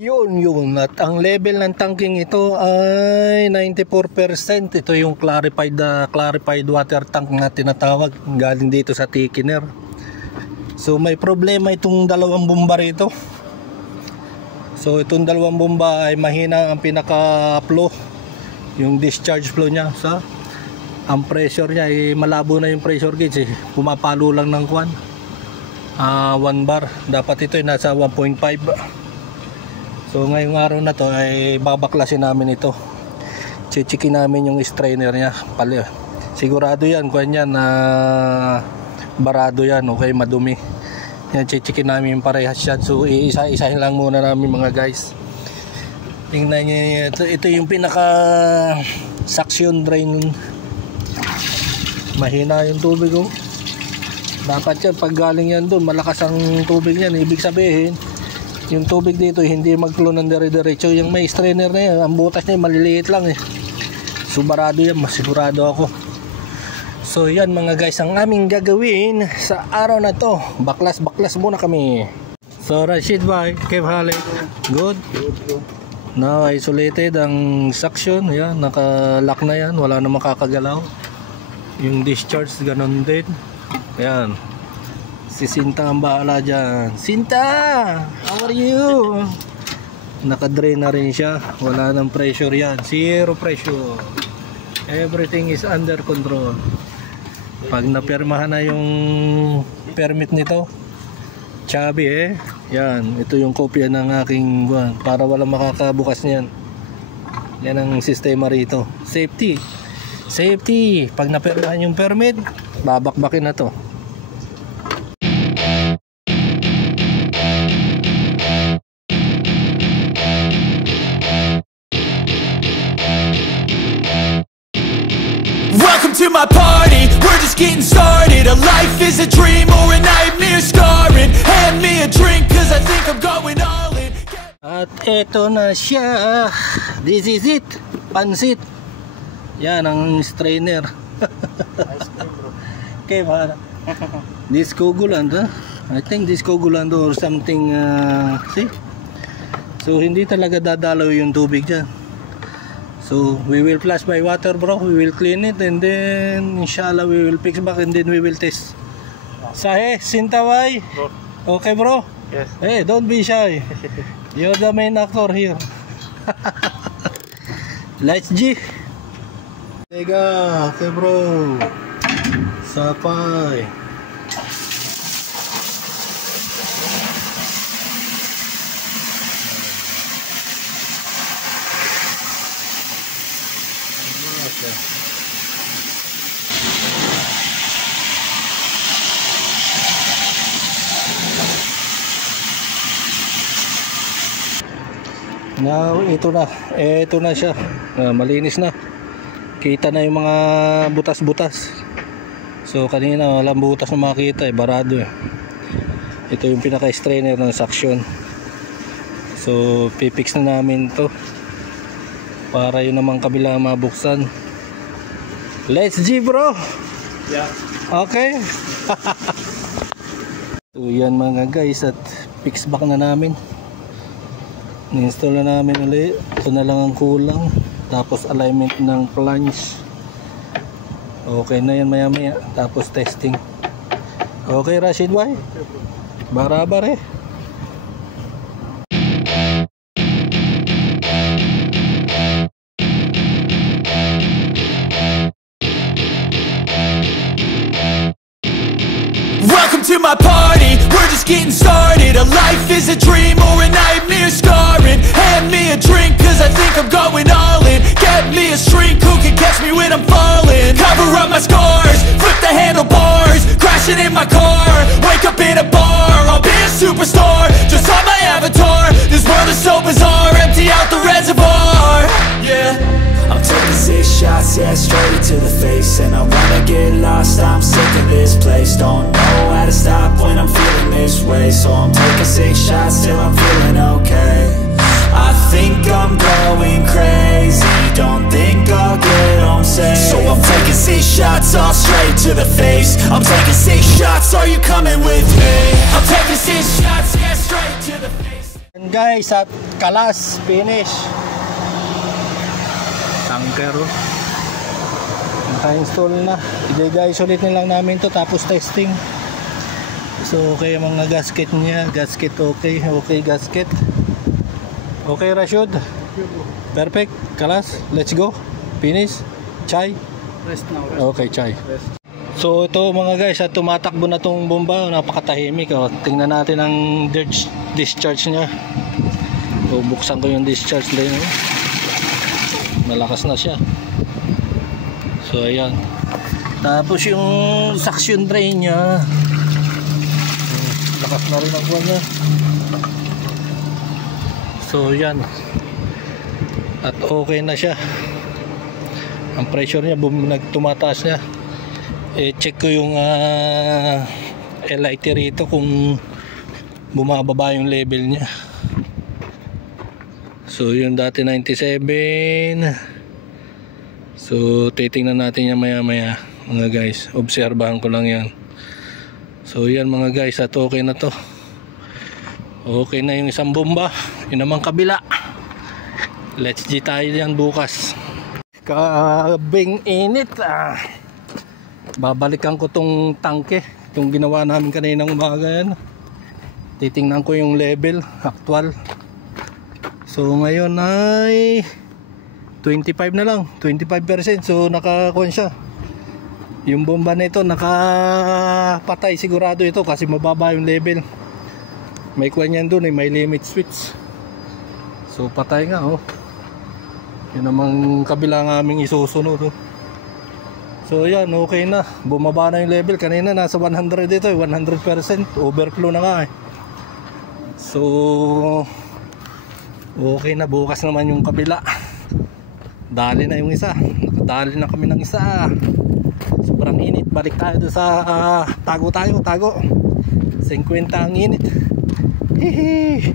Yun. At ang level ng tanking ito ay 94%. Ito yung clarified water tank na tinatawag. Galing dito sa thickener. So may problema itong dalawang bomba rito. So itong dalawang bomba ay mahina ang pinaka-flow. Yung discharge flow niya. So ang pressure niya ay malabo na yung pressure gauge. Pumapalo lang ng 1 bar. Dapat ito ay nasa 1.5. So ngayong araw na to ay babaklasin namin ito. Chichikin namin yung strainer niya. Sigurado yan, kuwan yan na barado yan, okay, madumi. Yan, chichikin namin yung parehas yan. So iisa-isahin lang muna namin mga guys. Tingnan niyo ito yung pinaka suction drain. Mahina yung tubig oh. Dapat yan pag galing yan doon, malakas ang tubig yan. Ibig sabihin yung tubig dito hindi mag-flow ng dire-diretso. Yung may strainer na yan, ang butas niya maliliit lang eh. So barado yan, masigurado ako. So yan mga guys ang aming gagawin sa araw na to. Baklas muna kami. So Rashid bye, Kev Halik. Good. Now isolated ang suction. Yan, naka-lock na yan, wala na makakagalaw. Yung discharge ganon din. Yan. Si Sinta ang bahala dyan. Sinta! How are you? Naka-drain na rin siya. Wala nang pressure yan. Zero pressure. Everything is under control. Pag napirmahan na yung permit nito, Chabi yan. Ito yung kopya ng aking para wala makakabukas niyan. Yan ang sistema rito. Safety. Pag napirmahan yung permit, babakbakin na to. Welcome to my party, we're just getting started. A life is a dream or a nightmare scarring. Hand me a drink cause I think I'm going all in. At eto na siya. This is it. Pansit. Yan ang strainer. Ice cream bro. Okay ba? This Coguland I think this Coguland or something see? So hindi talaga dadalaw yung tubig dyan. So we will flush by water bro, we will clean it and then inshallah we will fix back and then we will test. Sahe, Sintaway? Okay bro? Yes. Hey, don't be shy. You're the main actor here. Lights G. Tega, okay bro. Sapay. Now, ito na siya. Malinis na. Kita na yung mga butas-butas. So kanina walang butas na makita barado eh. Ito yung pinaka-strainer ng suction. So pipix na namin to para yun naman kabila mabuksan. Let's G bro. Yeah. Okay. So yan mga guys, at fix back na namin. Ni-install na namin ulit. Ito na lang ang kulang. Tapos alignment ng flange. Okay na yan maya maya. Tapos testing. Okay Rashid boy? Barabar eh. Welcome to my party, we're just getting started. A life is a dream or a nightmare scarring. Hand me a drink cause I think I'm going all in. Get me a shrink who can catch me when I'm falling. Cover up my scars, flip the handlebars. Crashing in my car, wake up in a bar. I'll be a superstar, just on my avatar. This world is so bizarre, empty out the reservoir. Yeah, I'm taking 6 shots, yeah, straight to the face. And I wanna get lost, I'm sick of this place. Don't know how to stop when I'm feeling this way. So I'm taking 6 shots till I'm feeling okay. I think I'm going crazy, don't think I'll get home safe. So I'm taking 6 shots, all straight to the face. I'm taking 6 shots, are you coming with me? I'm taking 6 shots, yeah, straight to the face. And guys, at kalas, finish. Tanker. Naka-install na. I-guys ulit na lang namin to tapos testing. So okay mga gasket niya. Gasket okay. Okay gasket. Okay Rashid. Perfect. Kalas. Let's go. Finish. Chai. Rest now. Okay, chai. So ito mga guys, at tumatakbo na tong bomba, napakatahimik. Tingnan natin ang discharge niya. So buksan ko yung discharge din. Malakas na siya. So ayan. Tapos yung suction drain niya, lakas na rin ang buwan niya. So yan. At okay na siya. Ang pressure niya tumataas niya. Check ko yung LIT rito kung bumababa yung level niya. So yung dati 97. So titingnan natin yan maya maya mga guys. Obserbahan ko lang yan. So yan mga guys, at okay na to. Okay na yung isang bomba. Yun naman kabila. Let's G tayo yan bukas. Kabing init. Babalikan ko tong tangke, itong ginawa namin kaninang umaga yan. Titingnan ko yung level actual. So ngayon ay 25 na lang, 25%. So nakakuha siya. Yung bomba na ito nakapatay sigurado ito kasi mababa yung level. May kuha niyan doon, may limit switch. So patay nga oh. Yun namang kabila ng aming isusunod oh. So yan, okay na. Bumaba na yung level. Kanina nasa 100 ito, 100%. Overflow na nga eh. So okay na. Bukas naman yung kabila. Dali na yung isa. Nakadali na kami ng isa. Sobrang init. Balik tayo doon sa tago. 50 ang init. Hihi.